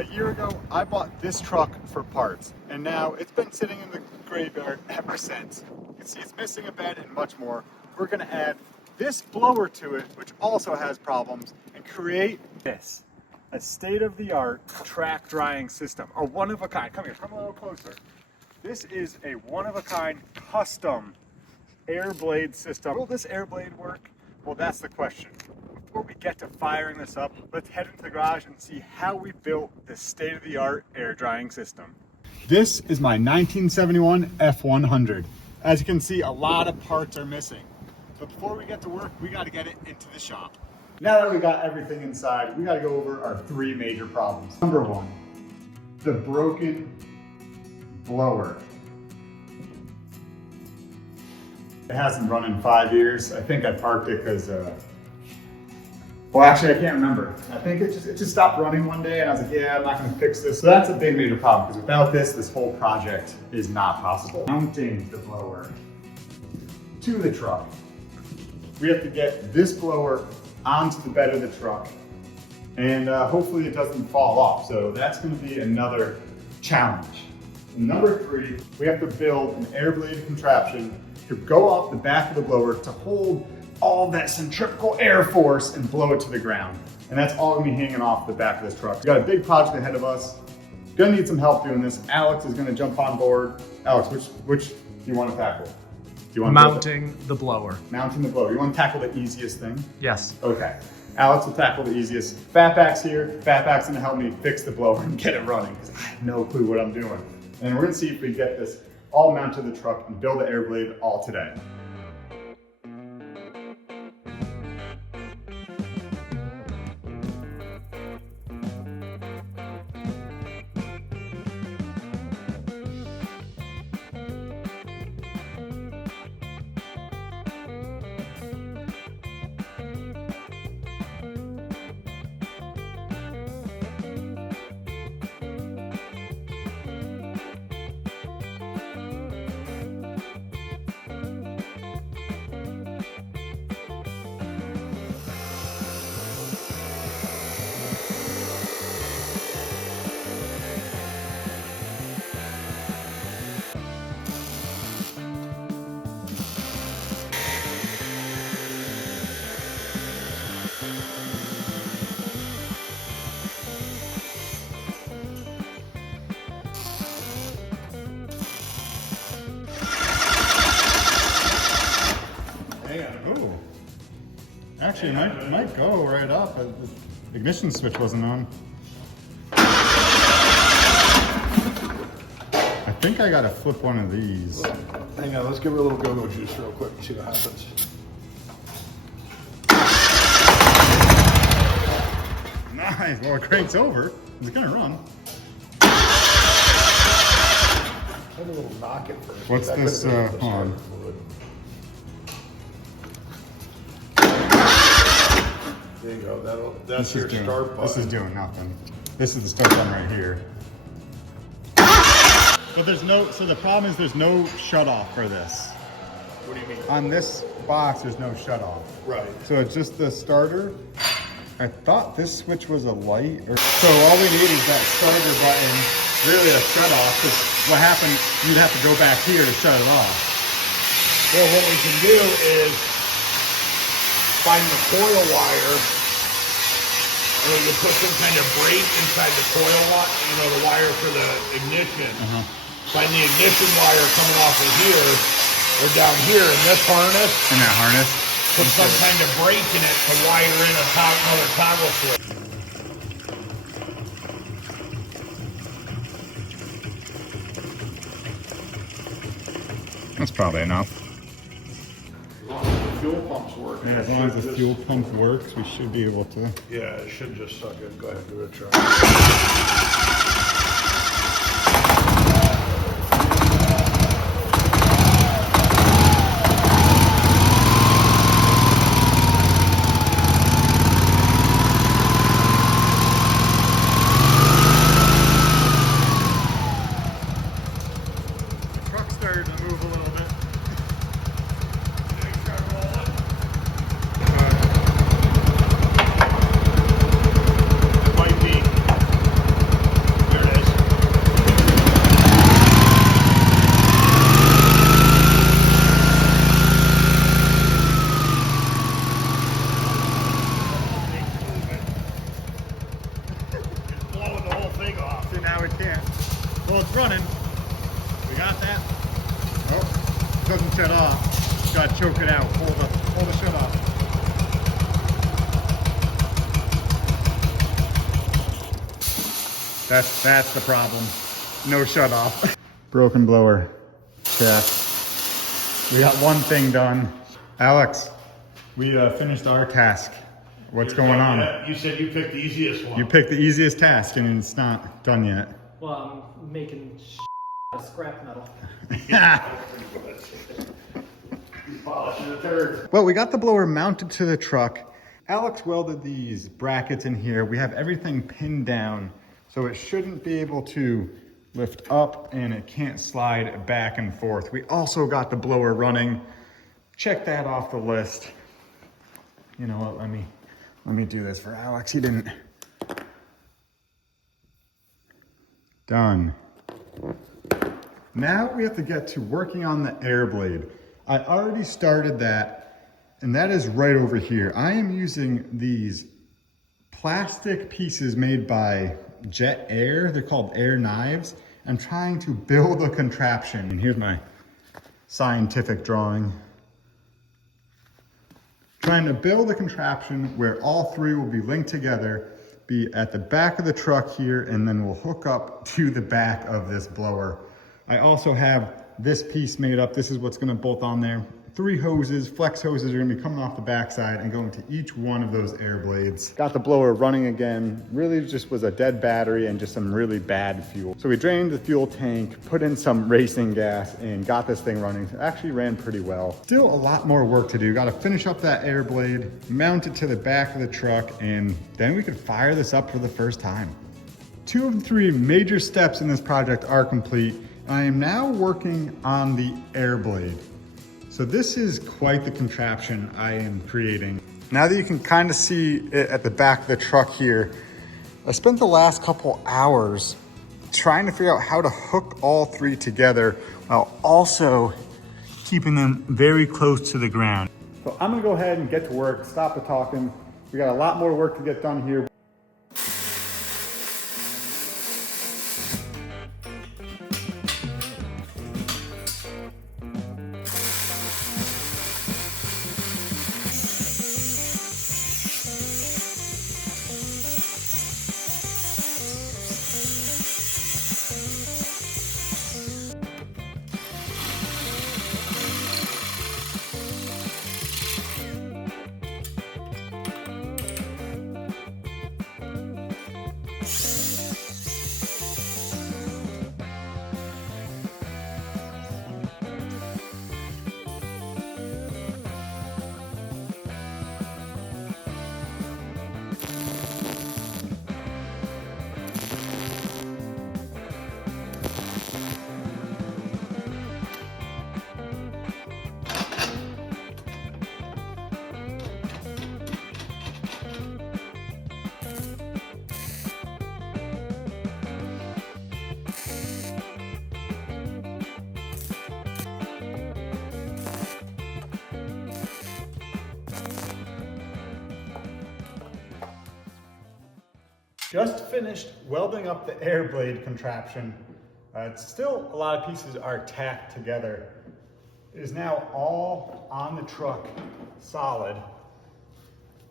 A year ago, I bought this truck for parts, and now it's been sitting in the graveyard ever since. You can see it's missing a bed and much more. We're gonna add this blower to it, which also has problems, and create this, a state-of-the-art track drying system, or one-of-a-kind. Come here, come a little closer. This is a one-of-a-kind custom air blade system. Will this air blade work? Well, that's the question. Before we get to firing this up, let's head into the garage and see how we built this state-of-the-art air drying system. This is my 1971 F100. As you can see, a lot of parts are missing. But before we get to work, we got to get it into the shop. Now that we got everything inside, we got to go over our three major problems. Number one, the broken blower. It hasn't run in 5 years. I think I parked it because, well, actually, I can't remember. I think it just stopped running one day, and I was like, yeah, I'm not going to fix this. So that's a big major problem, because without this whole project is not possible. Mounting the blower to the truck. We have to get this blower onto the bed of the truck, and hopefully it doesn't fall off. So that's going to be another challenge. And number three, we have to build an air blade contraption to go off the back of the blower to hold all that centrifugal air force and blow it to the ground. And that's all gonna be hanging off the back of this truck. We got a big project ahead of us. Gonna need some help doing this. Alex is gonna jump on board. Alex, which do you want to tackle? Do you want mounting the blower? Mounting the blower. You want to tackle the easiest thing? Yes. Okay. Alex will tackle the easiest. Fatback's here. Fatback's gonna help me fix the blower and get it running, because I have no clue what I'm doing. And we're gonna see if we get this all mounted to the truck and build the air blade all today. Actually, it might go right up. The ignition switch wasn't on. I think I gotta flip one of these. Hang on, let's give her a little go-go juice real quick and see what happens. Nice. Well, it cranks over. It's gonna run. Have a little knock it first. What's this? Hold on. There you go. That's your start button. This is doing nothing. This is the start button right here. But so the problem is there's no shut off for this. What do you mean? On this box, there's no shut off. Right. So it's just the starter. I thought this switch was a light. So all we need is that starter button, really a shut off, because what happened, you'd have to go back here to shut it off. Well, what we can do is find the coil wire, and we can put some kind of brake inside the coil wire, the wire for the ignition. Find the ignition wire coming off of here, or down here in this harness. In that harness? Put some kind of brake in it to wire in another toggle switch. That's probably enough. Fuel pumps work. Yeah, as long as the fuel pump works, we should be able to. Yeah, it should just suck it. Go ahead, give it a try. The truck started to move a little bit. now it can't. Well, it's running. We got that. Oh, it doesn't shut off. Gotta choke it out. Hold the shut off. That's the problem. No shut off. Broken blower. Check. We got one thing done. Alex, we finished our task. What's going on? You said you picked the easiest one. You picked the easiest task and it's not done yet. Well, I'm making out of scrap metal. Polishing the turd. Well, we got the blower mounted to the truck. Alex welded these brackets in here. We have everything pinned down, so it shouldn't be able to lift up and it can't slide back and forth. We also got the blower running. Check that off the list. You know what, let me do this for Alex. He didn't. Done. Now we have to get to working on the air blade. I already started that, and that is right over here. I am using these plastic pieces made by Jet Air. They're called air knives. I'm trying to build a contraption. And here's my scientific drawing. Trying to build a contraption where all three will be linked together, be at the back of the truck here, and then we'll hook up to the back of this blower. I also have this piece made up. This is what's gonna bolt on there. 3 hoses, flex hoses are gonna be coming off the backside and going to each one of those air blades. Got the blower running again. Really just was a dead battery and just some really bad fuel. So we drained the fuel tank, put in some racing gas, and got this thing running. It actually ran pretty well. Still a lot more work to do. Got to finish up that air blade, mount it to the back of the truck, and then we could fire this up for the first time. 2 of the 3 major steps in this project are complete. I am now working on the air blade. So this is quite the contraption I am creating. Now that you can kind of see it at the back of the truck here, I spent the last couple hours trying to figure out how to hook all 3 together while also keeping them very close to the ground. So I'm gonna go ahead and get to work, stop the talking. We got a lot more work to get done here. Just finished welding up the air blade contraption. It's still, a lot of pieces are tacked together. It is now all on the truck, solid.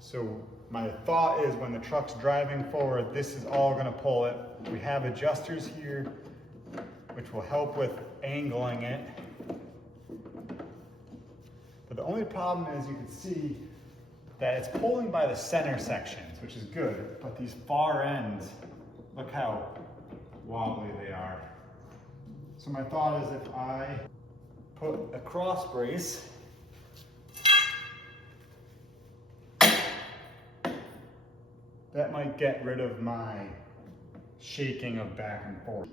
So my thought is when the truck's driving forward, this is all gonna pull it. We have adjusters here, which will help with angling it. But the only problem is you can see that it's pulling by the center sections, which is good, but these far ends, look how wobbly they are. So my thought is if I put a cross brace that might get rid of my shaking of back and forth.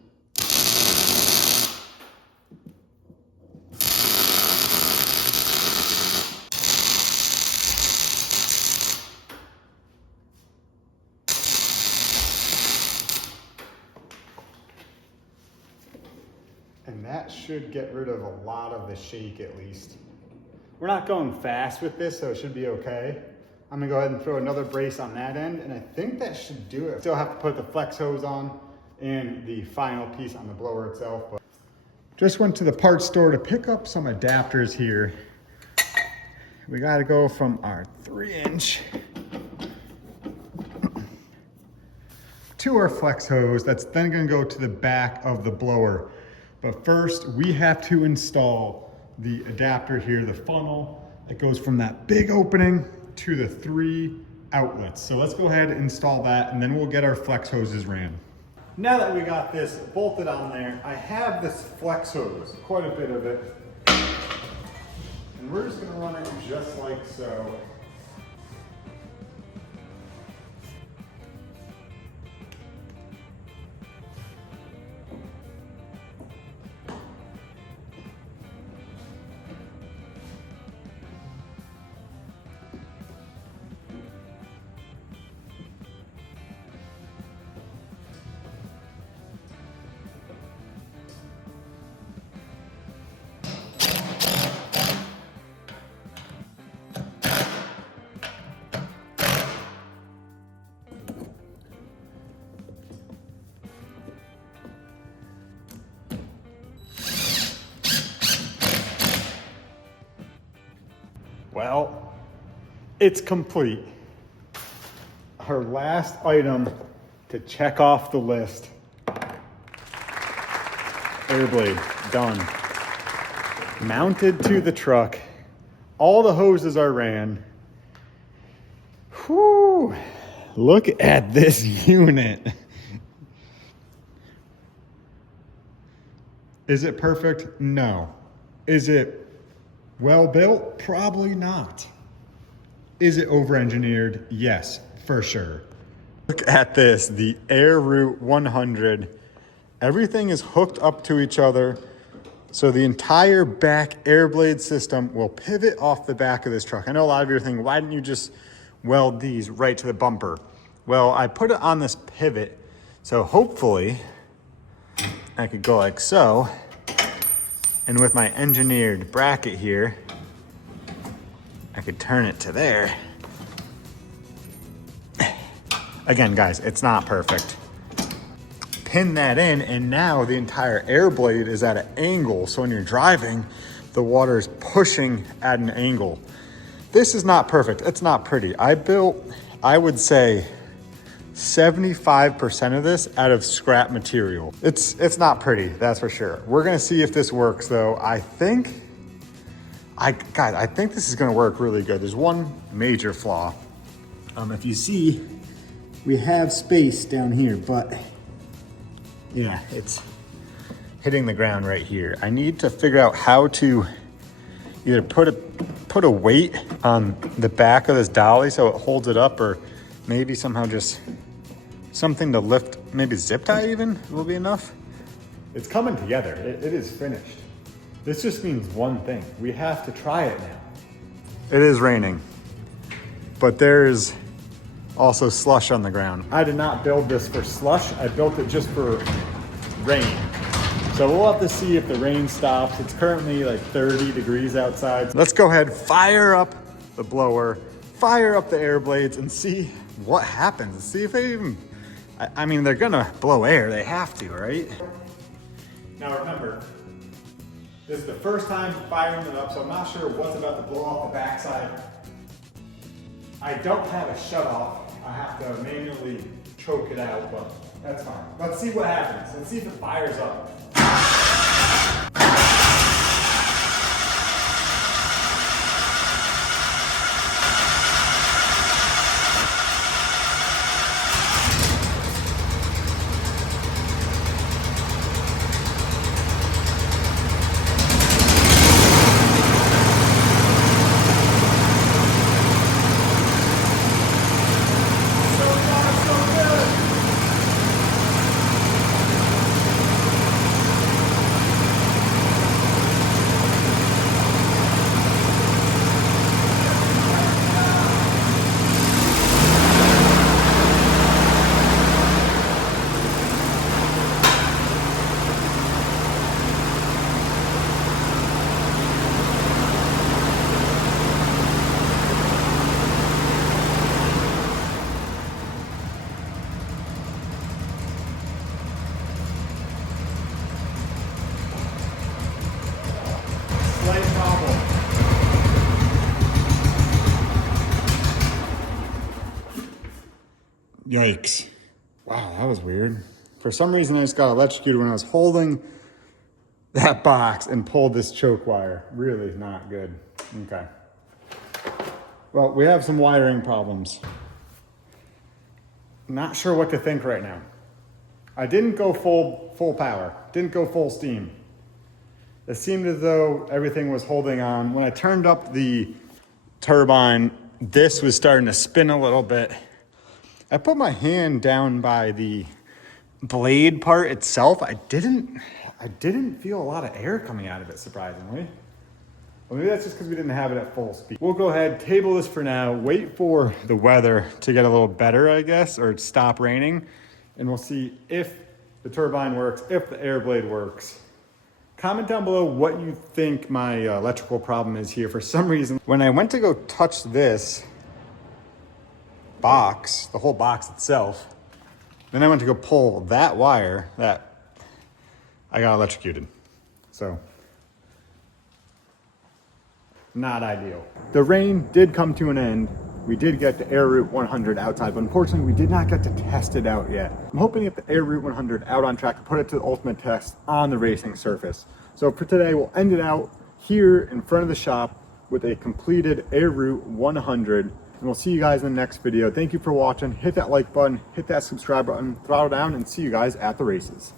And that should get rid of a lot of the shake at least. We're not going fast with this, so it should be okay. I'm gonna go ahead and throw another brace on that end, and I think that should do it. Still have to put the flex hose on, and the final piece on the blower itself. But just went to the parts store to pick up some adapters here. We got to go from our 3-inch to our flex hose. That's then going to go to the back of the blower. But first, we have to install the adapter here, the funnel that goes from that big opening to the 3 outlets. So let's go ahead and install that, and then we'll get our flex hoses ran. Now that we got this bolted on there, I have this flex hose, quite a bit of it. And we're just gonna run it just like so. Well, it's complete. Our last item to check off the list. Air blade, done. Mounted to the truck. All the hoses are ran. Whew, look at this unit. Is it perfect? No. Is it well built? Probably not. Is it over-engineered? Yes, for sure. Look at this, the Air Route 100. Everything is hooked up to each other, so the entire back air blade system will pivot off the back of this truck. I know a lot of you are thinking, why didn't you just weld these right to the bumper? Well, I put it on this pivot, so hopefully I could go like so. And with my engineered bracket here, I could turn it to there. Again, guys, it's not perfect. Pin that in, and now the entire air blade is at an angle. So when you're driving, the water is pushing at an angle. This is not perfect. It's not pretty. I built, I would say, 75% of this out of scrap material. It's not pretty, that's for sure. We're gonna see if this works though. I think this is gonna work really good. There's one major flaw. If you see, we have space down here, but yeah, it's hitting the ground right here. I need to figure out how to either put a weight on the back of this dolly so it holds it up, or maybe somehow just something to lift, maybe zip tie even will be enough. It's coming together, it is finished. This just means one thing, we have to try it now. It is raining, but there's also slush on the ground. I did not build this for slush, I built it just for rain. So we'll have to see if the rain stops. It's currently like 30 degrees outside. Let's go ahead, fire up the blower, fire up the air blades, and see what happens. See if they even, I mean, they're gonna blow air, they have to, right? Now remember, this is the first time firing it up, so I'm not sure what's about to blow off the backside. I don't have a shut off. I have to manually choke it out, but that's fine. Let's see what happens. Let's see if it fires up. Yikes. Wow, that was weird. For some reason, I just got electrocuted when I was holding that box and pulled this choke wire. Really not good. Okay. Well, we have some wiring problems. Not sure what to think right now. I didn't go full power. Didn't go full steam. It seemed as though everything was holding on. When I turned up the turbine, this was starting to spin a little bit. I put my hand down by the blade part itself. I didn't feel a lot of air coming out of it, surprisingly. Well, maybe that's just because we didn't have it at full speed. We'll go ahead, table this for now, wait for the weather to get a little better, I guess, or stop raining, and we'll see if the turbine works, if the air blade works. Comment down below what you think my electrical problem is here. For some reason, when I went to go touch this box, the whole box itself, then I went to go pull that wire, I got electrocuted. So, not ideal. The rain did come to an end. We did get the Air Route 100 outside, but unfortunately we did not get to test it out yet. I'm hoping to get the Air Route 100 out on track to put it to the ultimate test on the racing surface. So for today, we'll end it out here in front of the shop with a completed Air Route 100. And we'll see you guys in the next video. Thank you for watching. Hit that like button, hit that subscribe button, throttle down, and see you guys at the races.